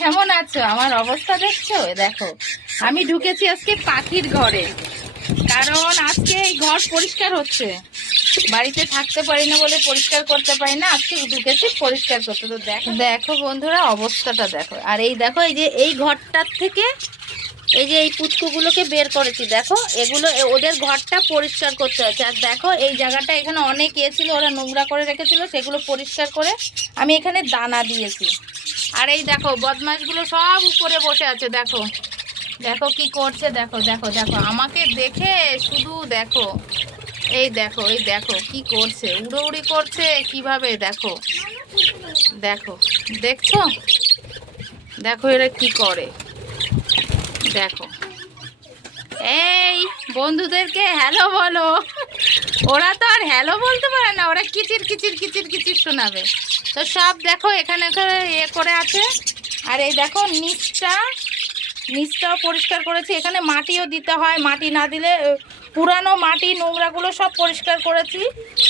কেমন আছো? আমার অবস্থা দেখছ? দেখো, আমি ঢুকেছি আজকে পাখির ঘরে। কারণ আজকে এই ঘর পরিষ্কার হচ্ছে। বাড়িতে থাকতে পারি না বলে পরিষ্কার করতে পারি না। আজকে ঢুকেছি পরিষ্কার করতে। তো দেখো। দেখো বন্ধুরা, অবস্থাটা দেখো। আর এই দেখো, এই যে এই ঘরটার থেকে এই যে এই পুচকুগুলোকে বের করেছি, দেখো? এগুলো ওদের ঘরটা পরিষ্কার করতে হচ্ছে আর দেখো, এই জায়গাটা এখানে অনেক এ ছিল, ওরা নোংরা করে রেখেছিল, সেগুলো পরিষ্কার করে আমি এখানে দানা দিয়েছি। আর এই দেখো, বদমাশগুলো সব উপরে বসে আছে, দেখো। দেখো কি করছে, দেখো দেখো দেখো। আমাকে দেখে শুধু দেখো। এই দেখো এই দেখো, কি করছে? উড়োউড়ি করছে কীভাবে? দেখো। দেখো। দেখছ? দেখো এরা কি করে। দেখো। এই, বন্ধুদেরকে হ্যালো বলো। ওরা তো আর হ্যালো বলতে পারে না, ওরা কিচির কিচির কিচির কিচির শোনাবে। তো সব দেখো, এখানে এখানে ইয়ে করে আছে। আর এই দেখো, নিচটা, নিচটাও পরিষ্কার করেছি। এখানে মাটিও দিতে হয়, মাটি না দিলে পুরানো মাটি, নোংরাগুলো সব পরিষ্কার করেছি।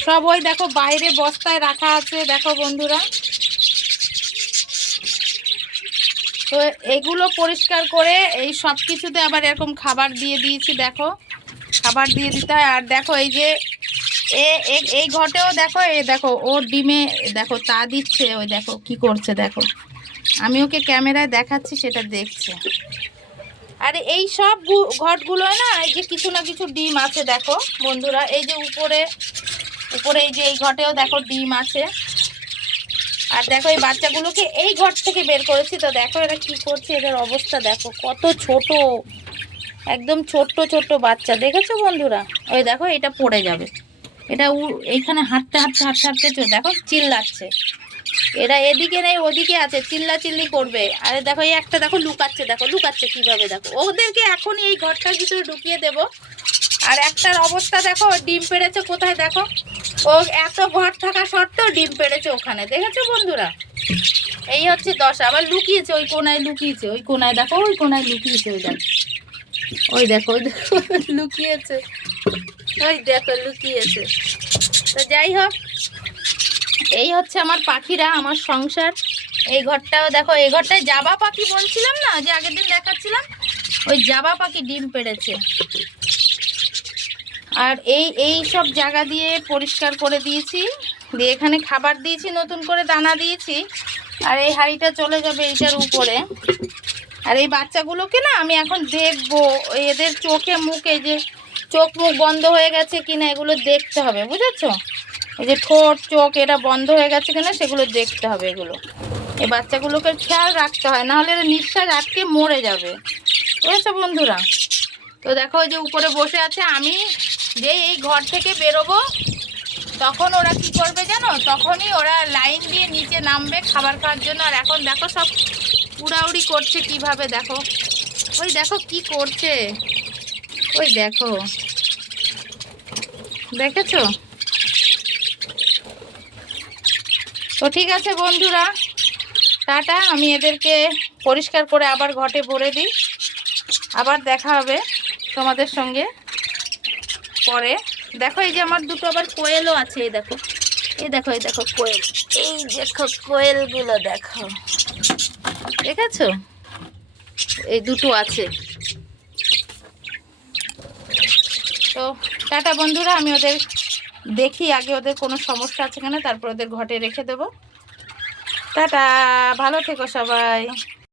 সব ওই দেখো বাইরে বস্তায় রাখা আছে, দেখো বন্ধুরা। তো এগুলো পরিষ্কার করে এই সব কিছুতে আবার এরকম খাবার দিয়ে দিয়েছি, দেখো। খাবার দিয়ে দিতে হয়। আর দেখো এই যে, এ এই ঘটেও দেখো, এ দেখো, ও ডিমে, দেখো, তা দিচ্ছে, ওই দেখো কি করছে, দেখো। আমি ওকে ক্যামেরায় দেখাচ্ছি, সেটা দেখছে। আর এই সব ঘটগুলোয় না, এই যে কিছু না কিছু ডিম আছে, দেখো বন্ধুরা। এই যে উপরে উপরে এই যে এই ঘটেও দেখো ডিম আছে। আর দেখো, এই বাচ্চাগুলোকে এই ঘর থেকে বের করেছি। তো দেখো এরা কি করছে, এদের অবস্থা দেখো, কত ছোট। একদম ছোট্ট ছোট্ট বাচ্চা। দেখেছ বন্ধুরা? ওই দেখো, এটা পড়ে যাবে। এটা এইখানে হাঁটতে হাঁটতে হাঁটতে হাঁটতে দেখো, চিল্লাচ্ছে। এরা এদিকে নেই, ওদিকে আছে চিল্লা চিল্লি করবে। আরে দেখো, এই একটা দেখো লুকাচ্ছে দেখো, লুকাচ্ছে কীভাবে, দেখো। ওদেরকে এখনই এই ঘরটার ভিতরে ঢুকিয়ে দেবো। আর একটার অবস্থা দেখো, ডিম পেড়েছে কোথায় দেখো? ও এত ঘর থাকা সত্ত্বেও ডিম পেড়েছে ওখানে, দেখেছ বন্ধুরা? এই হচ্ছে দশা, আবার লুকিয়েছে, ওই কোনায় লুকিয়েছে, ওই কোনায় দেখো, ওই কোনায় লুকিয়েছে, ওই দেখো। ওই দেখো ওই দেখো, লুকিয়েছে, ওই দেখো, লুকিয়েছে। তো যাই হোক, এই হচ্ছে আমার পাখিরা, আমার সংসার। এই ঘরটাও দেখো, এই ঘরটায় জাবা পাখি বলছিলাম না, যে আগের দিন দেখাচ্ছিলাম? ওই জাবা পাখি ডিম পেড়েছে। আর এই এই সব জায়গা দিয়ে পরিষ্কার করে দিয়েছি। দিয়ে এখানে খাবার দিয়েছি, নতুন করে দানা দিয়েছি। আর এই হাঁড়িটা চলে যাবে এইটার উপরে। আর এই বাচ্চাগুলোকে না আমি এখন দেখব, এদের চোখে মুখে যে চোখ মুখ বন্ধ হয়ে গেছে কিনা এগুলো দেখতে হবে, বুঝেছ? এই যে ঠোঁট, চোখ এটা বন্ধ হয়ে গেছে কিনা সেগুলো দেখতে হবে এগুলো। এই বাচ্চাগুলোকে খেয়াল রাখতে হয় নাহলে এরা নিঃশ্বাস আটকে মরে যাবে। বুঝেছ বন্ধুরা? তো দেখো যে উপরে বসে আছে, আমি যেই এই ঘর থেকে বেরোবো, তখন ওরা কি করবে জানো? তখনই ওরা লাইন দিয়ে নিচে নামবে খাবার খাওয়ার জন্য। আর এখন দেখো সব উড়াউড়ি করছে কীভাবে দেখো। ওই দেখো কি করছে। ওই দেখো। দেখেছ? তো ঠিক আছে বন্ধুরা, টাটা। আমি এদেরকে পরিষ্কার করে আবার ঘটে ভরে দিই। আবার দেখা হবে তোমাদের সঙ্গে। পরে। দেখো, এই যে আমার দুটো আবার কোয়েলও আছে, এই দেখো। এই দেখো এই দেখো কোয়েল। এই দেখো কোয়েলগুলো দেখো। দেখেছ? এই দুটো আছে। তো, টাটা বন্ধুরা, আমি ওদের দেখি, আগে ওদের কোনো সমস্যা আছে কিনা, তারপর ওদের ঘটে রেখে দেবো। টাটা, ভালো থেকো সবাই।